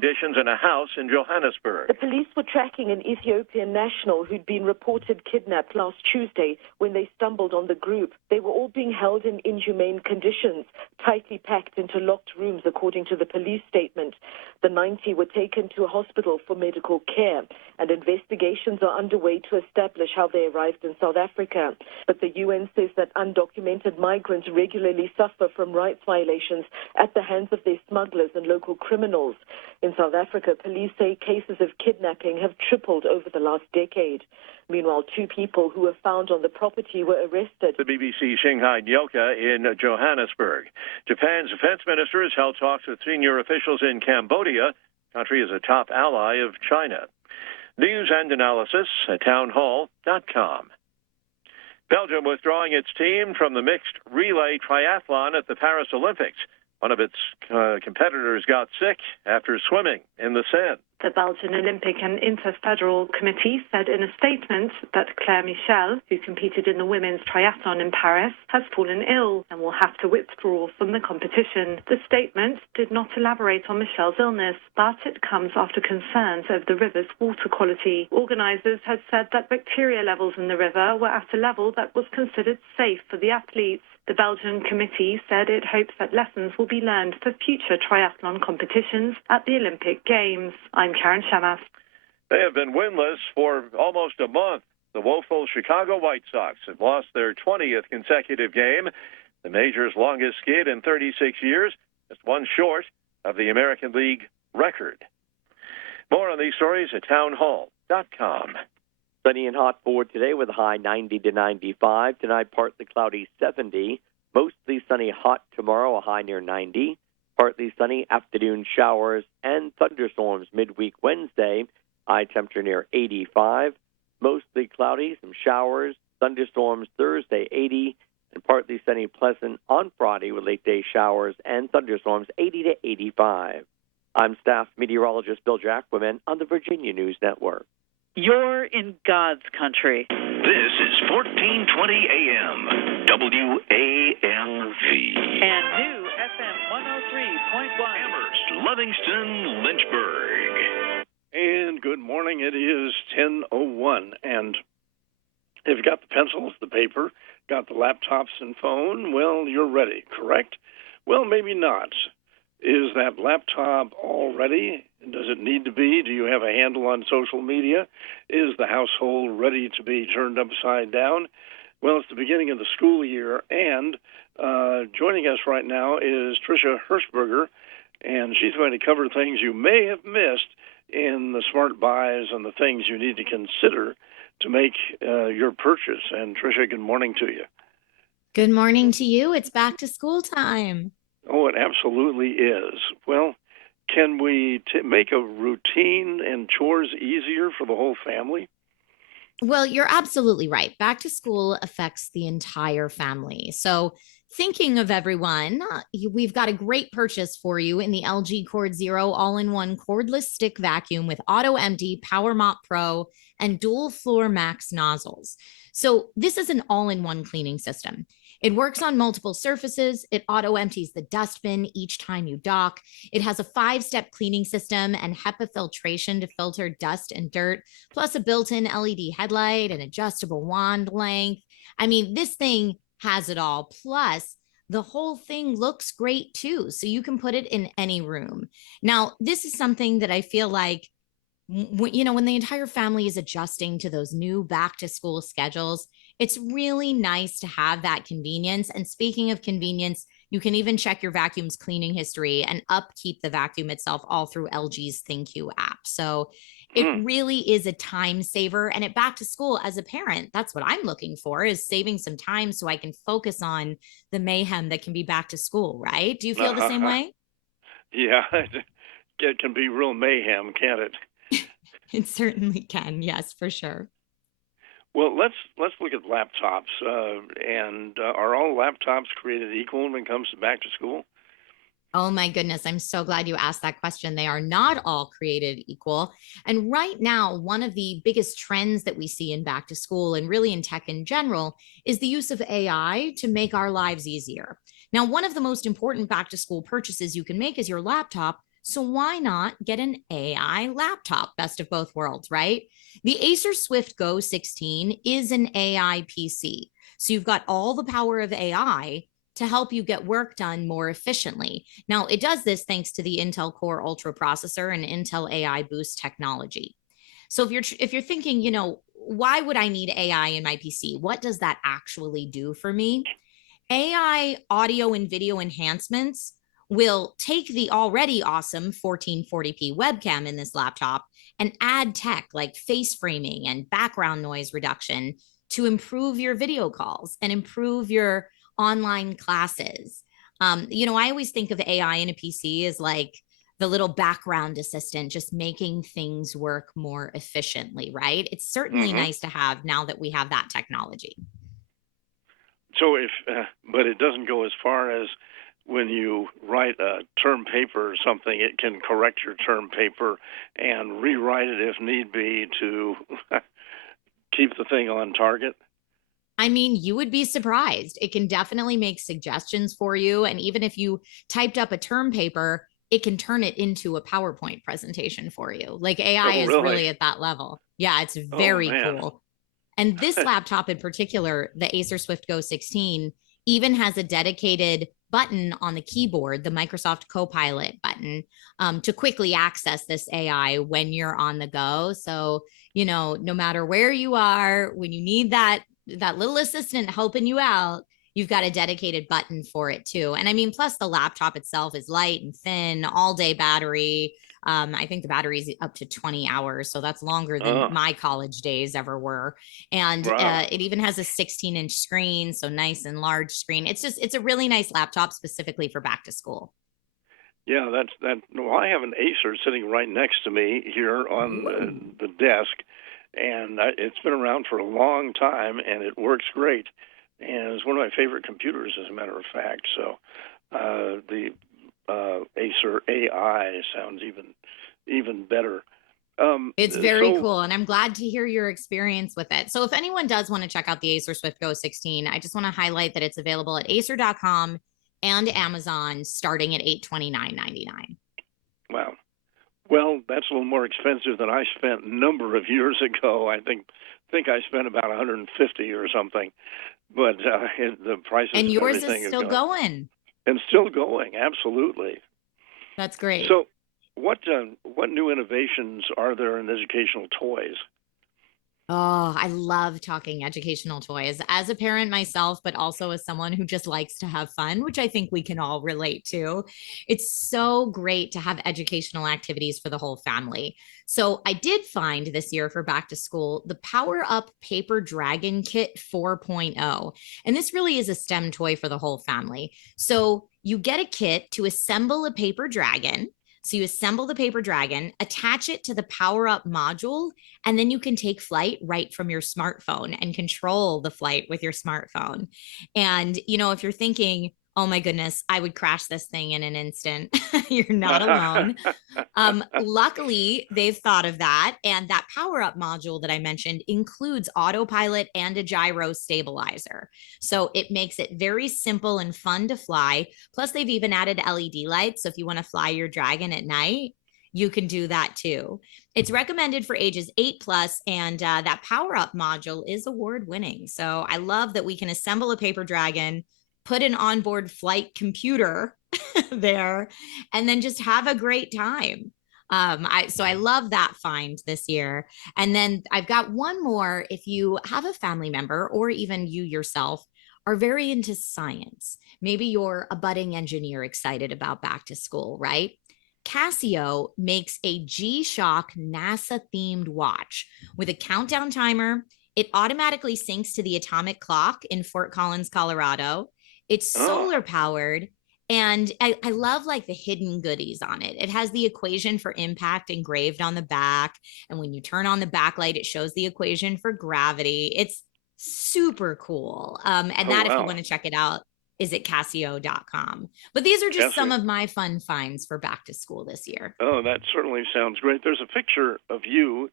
conditions in a house in Johannesburg. The police were tracking an Ethiopian national who'd been reported kidnapped last Tuesday when they stumbled on the group. They were all being held in inhumane conditions, tightly packed into locked rooms, according to the police statement. The 90 were taken to a hospital for medical care, and investigations are underway to establish how they arrived in South Africa. But the UN says that undocumented migrants regularly suffer from rights violations at the hands of their smugglers and local criminals. In South Africa, police say cases of kidnapping have tripled over the last decade. Meanwhile, 2 people who were found on the property were arrested. The BBC Shanghai Nyoka in Johannesburg. Japan's defense minister has held talks with senior officials in Cambodia. The country is a top ally of China. News and analysis at townhall.com. Belgium withdrawing its team from the mixed relay triathlon at the Paris Olympics. One of its competitors got sick after swimming in the Seine. The Belgian Olympic and Interfederal Committee said in a statement that Claire Michel, who competed in the women's triathlon in Paris, has fallen ill and will have to withdraw from the competition. The statement did not elaborate on Michel's illness, but it comes after concerns over the river's water quality. Organisers had said that bacteria levels in the river were at a level that was considered safe for the athletes. The Belgian committee said it hopes that lessons will be learned for future triathlon competitions at the Olympic Games. I'm Karen Shamas. They have been winless for almost a month. The woeful Chicago White Sox have lost their 20th consecutive game, the major's longest skid in 36 years, just one short of the American League record. More on these stories at townhall.com. Sunny and hot for today with a high 90 to 95. Tonight, partly cloudy 70. Mostly sunny, hot tomorrow, a high near 90. Partly sunny, afternoon showers and thunderstorms midweek Wednesday, high temperature near 85. Mostly cloudy, some showers, thunderstorms Thursday 80. And partly sunny, pleasant on Friday with late day showers and thunderstorms 80 to 85. I'm staff meteorologist Bill Jacquemin on the Virginia News Network. You're in God's country. This is 1420 AM, WAMV. And new FM 103.1. Amherst, Livingston, Lynchburg. And good morning. It is 10:01. And if you've got the pencils, the paper, got the laptops and phone, well, you're ready, correct? Well, maybe not. Is that laptop all ready? Does it need to be? Do you have a handle on social media? Is the household ready to be turned upside down? Well, it's the beginning of the school year, and joining us right now is Trisha Hershberger, and she's going to cover things you may have missed in the smart buys and the things you need to consider to make your purchase. And Trisha, good morning to you. Good morning to you. It's back to school time. Oh, it absolutely is. Well, can we make a routine and chores easier for the whole family? Well, you're absolutely right. Back to school affects the entire family. So thinking of everyone, we've got a great purchase for you in the LG Cord Zero all-in-one cordless stick vacuum with auto empty, Power Mop Pro, and dual floor max nozzles. So this is an all-in-one cleaning system. It works on multiple surfaces. It auto empties the dustbin each time you dock. It has a 5-step cleaning system and HEPA filtration to filter dust and dirt, plus a built-in LED headlight and adjustable wand length. I mean, this thing has it all. Plus, the whole thing looks great too. So you can put it in any room. Now, this is something that I feel like, you know, when the entire family is adjusting to those new back to school schedules, it's really nice to have that convenience. And speaking of convenience, you can even check your vacuum's cleaning history and upkeep the vacuum itself all through LG's ThinQ app. So it really is a time saver. And at back to school, as a parent, that's what I'm looking for, is saving some time so I can focus on the mayhem that can be back to school, right? Do you feel the same way? Yeah, it can be real mayhem, can't it? It certainly can. Yes, for sure. Well, let's look at laptops. Are all laptops created equal when it comes to back to school? Oh my goodness. I'm so glad you asked that question. They are not all created equal. And right now, one of the biggest trends that we see in back to school and really in tech in general is the use of AI to make our lives easier. Now, one of the most important back to school purchases you can make is your laptop, So why not get an AI laptop? Best of both worlds, right? The Acer Swift Go 16 is an AI PC. So you've got all the power of AI to help you get work done more efficiently. Now, it does this thanks to the Intel Core Ultra processor and Intel AI Boost technology. So if you're thinking, why would I need AI in my PC? What does that actually do for me? AI audio and video enhancements will take the already awesome 1440p webcam in this laptop and add tech like face framing and background noise reduction to improve your video calls and improve your online classes. I always think of AI in a PC as like the little background assistant, just making things work more efficiently, right? It's certainly nice to have now that we have that technology. So but it doesn't go as far as when you write a term paper or something, it can correct your term paper and rewrite it if need be to keep the thing on target. I mean, you would be surprised. It can definitely make suggestions for you. And even if you typed up a term paper, it can turn it into a PowerPoint presentation for you. Like AI is really at that level. Yeah, it's very cool. And this laptop in particular, the Acer Swift Go 16, even has a dedicated button on the keyboard, the Microsoft Copilot button, to quickly access this AI when you're on the go. So, no matter where you are, when you need that little assistant helping you out, you've got a dedicated button for it too. And I mean, plus the laptop itself is light and thin, all day battery. I think the battery is up to 20 hours. So that's longer than my college days ever were. And it even has a 16-inch screen. So nice and large screen. It's a really nice laptop specifically for back to school. Yeah, well, I have an Acer sitting right next to me here on the desk. And it's been around for a long time, and it works great. And it's one of my favorite computers, as a matter of fact. So the Acer AI sounds even better. It's very cool, and I'm glad to hear your experience with it. So if anyone does want to check out the Acer Swift Go 16, I just want to highlight that it's available at acer.com and Amazon starting at $829.99. Wow. Well, that's a little more expensive than I spent a number of years ago. I think I spent about $150 or something. But the prices and yours of everything is still going. And still going, absolutely. That's great. So what new innovations are there in educational toys? Oh, I love talking educational toys as a parent myself, but also as someone who just likes to have fun, which I think we can all relate to. It's so great to have educational activities for the whole family. So I did find this year for back to school, the Power Up Paper Dragon Kit 4.0. And this really is a STEM toy for the whole family. So you get a kit to assemble a paper dragon. So you assemble the paper dragon, attach it to the Power Up module, and then you can take flight right from your smartphone and control the flight with your smartphone. And, if you're thinking, oh my goodness, I would crash this thing in an instant, you're not alone. Luckily, they've thought of that. And that Power Up module that I mentioned includes autopilot and a gyro stabilizer. So it makes it very simple and fun to fly. Plus, they've even added LED lights. So if you want to fly your dragon at night, you can do that too. It's recommended for ages 8+, and that Power Up module is award winning. So I love that we can assemble a paper dragon, put an onboard flight computer there, and then just have a great time. So I love that find this year. And then I've got one more. If you have a family member or even you yourself are very into science, maybe you're a budding engineer excited about back to school, right? Casio makes a G-Shock NASA themed watch with a countdown timer. It automatically syncs to the atomic clock in Fort Collins, Colorado. It's solar powered. And I love like the hidden goodies on it. It has the equation for impact engraved on the back. And when you turn on the backlight, it shows the equation for gravity. It's super cool. If you want to check it out, is at Casio.com. But these are just some of my fun finds for back to school this year. Oh, that certainly sounds great. There's a picture of you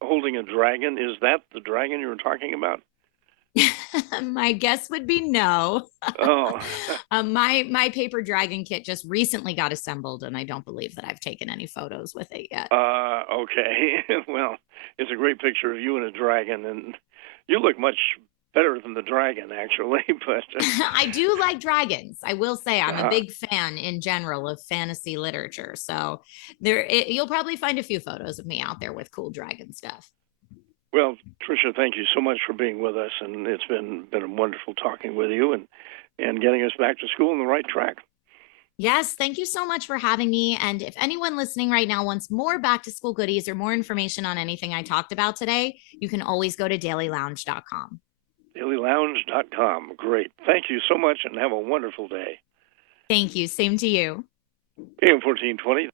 holding a dragon. Is that the dragon you were talking about? My guess would be no. Oh, My paper dragon kit just recently got assembled, and I don't believe that I've taken any photos with it yet. okay. Well, it's a great picture of you and a dragon, and you look much better than the dragon, actually. But I do like dragons. I will say I'm a uh, big fan in general of fantasy literature. So you'll probably find a few photos of me out there with cool dragon stuff. well, Trisha, thank you so much for being with us, and it's been wonderful talking with you and getting us back to school on the right track. Yes, thank you so much for having me. And if anyone listening right now wants more back to school goodies or more information on anything I talked about today, you can always go to dailylounge.com. dailylounge.com. Great. Thank you so much, and have a wonderful day. Thank you. Same to you. AM 1420.